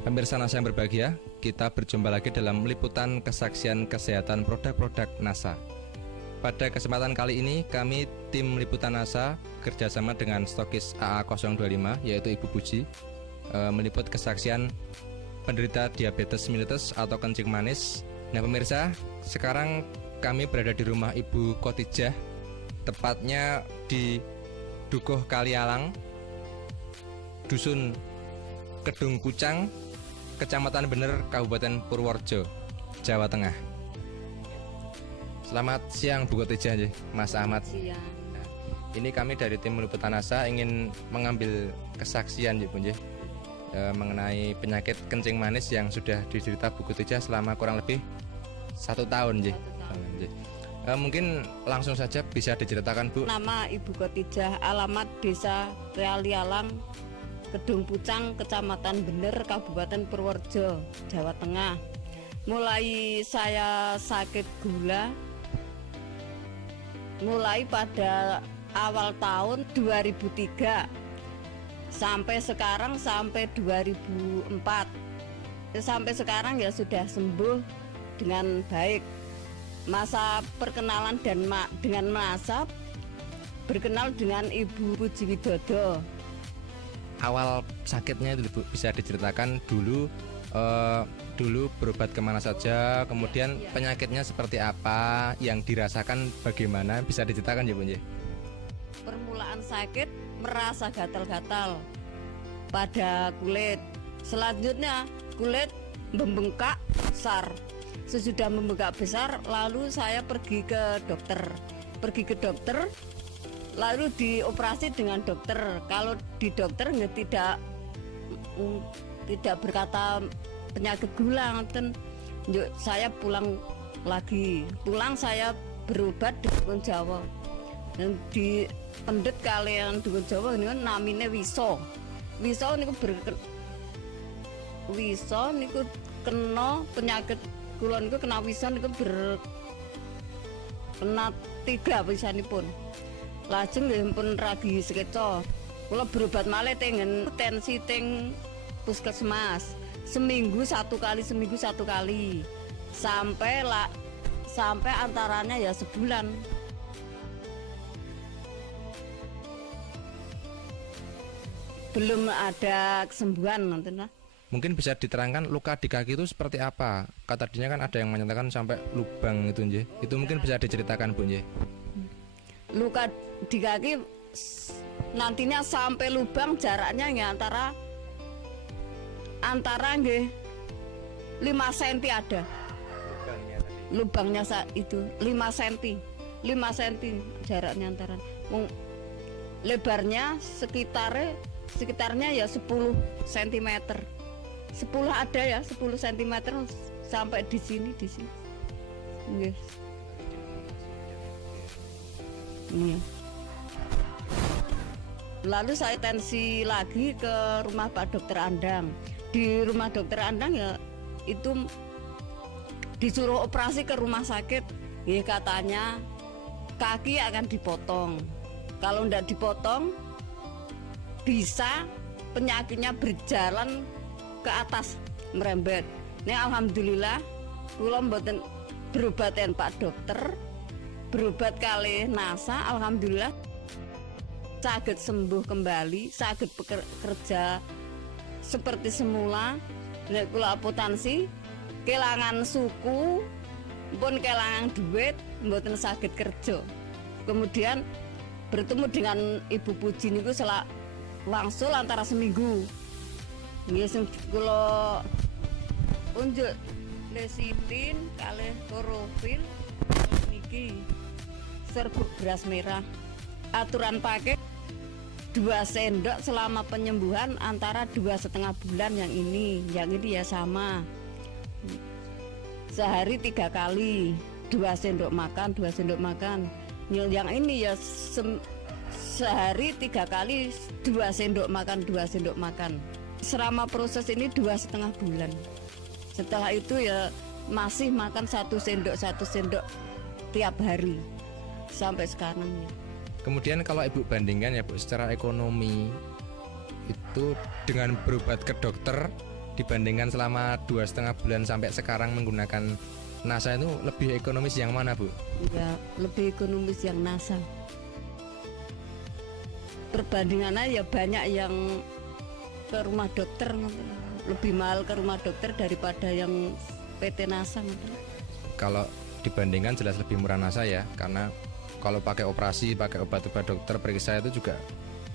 Pemirsa NASA yang berbahagia, kita berjumpa lagi dalam liputan kesaksian kesehatan produk-produk NASA. Pada kesempatan kali ini, kami tim liputan NASA kerjasama dengan stokis AA025, yaitu Ibu Puji, meliput kesaksian penderita diabetes mellitus atau kencing manis. Nah pemirsa, sekarang kami berada di rumah Ibu Khotijah, tepatnya di Dukuh Kalialang, Dusun Kedung Pucang, Kecamatan Bener, Kabupaten Purworejo, Jawa Tengah. Selamat siang Bu Khotijah, Mas Ahmad. Siang. Nah, ini kami dari tim liputan NASA ingin mengambil kesaksian mengenai penyakit kencing manis yang sudah diderita Bu Khotijah selama kurang lebih 1 tahun. Mungkin langsung saja bisa diceritakan Bu. Nama Ibu Khotijah, alamat Desa Kalialang, Kedung Pucang, Kecamatan Bener, Kabupaten Purworejo, Jawa Tengah. Mulai saya sakit gula mulai pada awal tahun 2003 sampai sekarang, sampai 2004. Sampai sekarang ya sudah sembuh dengan baik. Masa perkenalan dan dengan NASA berkenal dengan Ibu Puji Widodo. Awal sakitnya itu Bu, bisa diceritakan dulu berobat kemana saja, kemudian penyakitnya seperti apa, yang dirasakan bagaimana, bisa diceritakan ya Bu? Permulaan sakit merasa gatal-gatal pada kulit. Selanjutnya kulit membengkak besar. Sesudah membengkak besar, lalu saya pergi ke dokter. Lalu dioperasi dengan dokter. Kalau di dokter tidak berkata penyakit gula, saya pulang lagi. Pulang saya berobat di Dukun Jawa. Dan di pendet kalian Dukun Jawa ini kan namanya Wiso. Wiso niku kena penyakit kula niku kena Wiso niku kena 3 pisanipun. Lajeng nggih pun ragi sekeca. Kula berobat malih tengen tensi teng puskesmas. Seminggu satu kali. Sampai antaranya ya sebulan. Belum ada kesembuhan nanti. Mungkin bisa diterangkan luka di kaki itu seperti apa? Tadinya kan ada yang menyatakan sampai lubang itu, nggih. Itu mungkin bisa diceritakan Bu, nggih. Luka di kaki nantinya sampai lubang jaraknya ya antara nggih 5 cm ada. Lubangnya itu 5 cm jaraknya antara. Lebarnya sekitarnya ya 10 cm. 10 ada ya, 10 cm sampai di sini. Nggih. Iya. Lalu saya tensi lagi ke rumah Pak Dokter Andang. Di rumah Dokter Andang ya itu disuruh operasi ke rumah sakit. Ya katanya kaki akan dipotong. Kalau tidak dipotong bisa penyakitnya berjalan ke atas, merembet. Ini alhamdulillah kula mboten berobaten Pak Dokter. Berobat kali NASA, alhamdulillah saged sembuh kembali, saged bekerja seperti semula. Nek kula apotansi kelangan suku pun kelangan duit mboten saged kerja. Kemudian bertemu dengan Ibu Puji niku wangsul antara seminggu. Nggih sing kula unjuk lesitin kalih klorofil niki serbuk beras merah. Aturan pakai 2 sendok selama penyembuhan antara 2,5 bulan. Yang ini ya sama. Sehari 3 kali, 2 sendok makan. Yang ini ya sehari 3 kali, 2 sendok makan. Selama proses ini 2,5 bulan. Setelah itu ya masih makan 1 sendok tiap hari sampai sekarang ya. Kemudian kalau Ibu bandingkan ya Bu, secara ekonomi itu dengan berobat ke dokter dibandingkan selama 2,5 bulan sampai sekarang menggunakan NASA itu lebih ekonomis yang mana, Bu? Ya, lebih ekonomis yang NASA. Perbandingannya ya banyak yang ke rumah dokter, lebih mahal ke rumah dokter daripada yang PT NASA. Kalau dibandingkan jelas lebih murah NASA ya, karena kalau pakai operasi, pakai obat-obat dokter periksa itu juga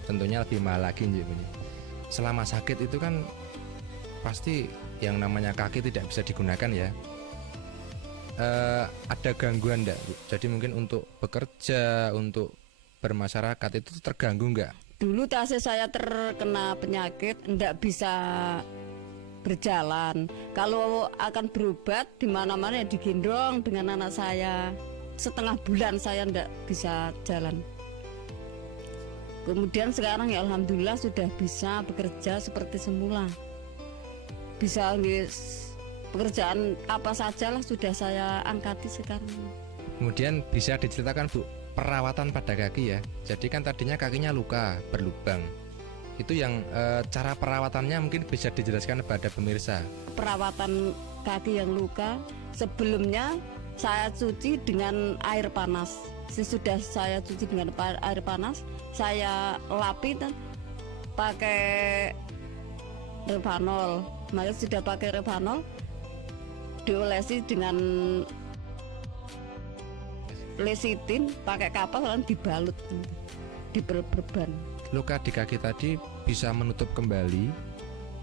tentunya lebih mahal lagi. Selama sakit itu kan pasti yang namanya kaki tidak bisa digunakan ya. Ada gangguan enggak, Bu? Jadi mungkin untuk bekerja, untuk bermasyarakat itu terganggu enggak? Dulu tasnya saya terkena penyakit, enggak bisa berjalan. Kalau akan berobat di mana-mana ya digendong dengan anak saya. Setengah bulan saya enggak bisa jalan. Kemudian sekarang ya alhamdulillah sudah bisa bekerja seperti semula. Bisa pekerjaan apa sajalah sudah saya angkati sekarang. Kemudian bisa diceritakan, Bu, perawatan pada kaki ya. Jadi kan tadinya kakinya luka, berlubang. Itu yang cara perawatannya mungkin bisa dijelaskan kepada pemirsa. Perawatan kaki yang luka, sebelumnya saya cuci dengan air panas. Sesudah saya cuci dengan air panas, saya lapi dan pakai Revanol. Maka sudah pakai Revanol, diolesi dengan lesitin, pakai kapal dan dibalut, diperban. Luka di kaki tadi bisa menutup kembali.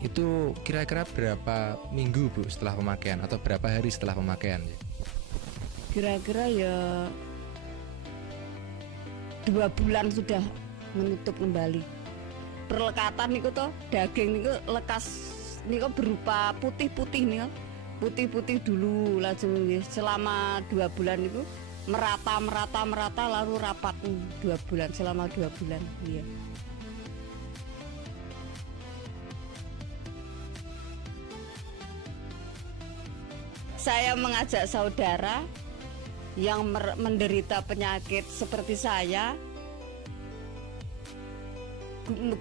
Itu kira-kira berapa minggu, Bu, setelah pemakaian atau berapa hari setelah pemakaian? Kira-kira ya 2 bulan sudah menutup kembali. Perlekatan niku toh, daging niku lekas niku berupa putih-putih niku. Putih-putih dulu lajeng selama 2 bulan itu merata lalu rapat 2 bulan, selama 2 bulan. Iya. Saya mengajak saudara yang menderita penyakit seperti saya,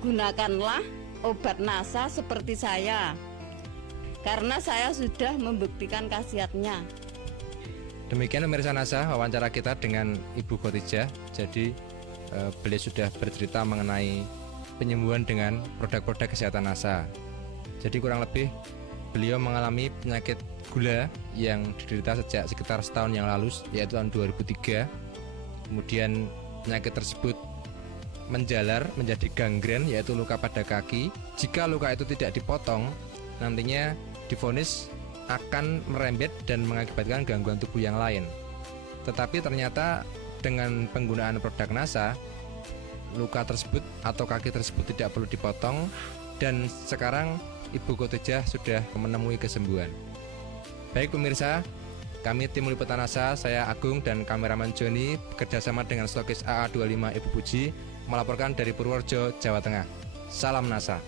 gunakanlah obat NASA seperti saya, karena saya sudah membuktikan khasiatnya. Demikian pemirsa NASA, wawancara kita dengan Ibu Khotijah. Jadi beliau sudah bercerita mengenai penyembuhan dengan produk-produk kesehatan NASA. Jadi kurang lebih beliau mengalami penyakit gula yang diderita sejak sekitar setahun yang lalu, yaitu tahun 2003. Kemudian penyakit tersebut menjalar menjadi gangren, yaitu luka pada kaki. Jika luka itu tidak dipotong, nantinya divonis akan merembet dan mengakibatkan gangguan tubuh yang lain. Tetapi ternyata dengan penggunaan produk NASA, luka tersebut atau kaki tersebut tidak perlu dipotong, dan sekarang Ibu Khotijah sudah menemui kesembuhan. Baik pemirsa, kami tim Liputan NASA, saya Agung dan kameraman Joni bekerjasama dengan stokis AA25 Ibu Puji melaporkan dari Purworejo, Jawa Tengah. Salam NASA.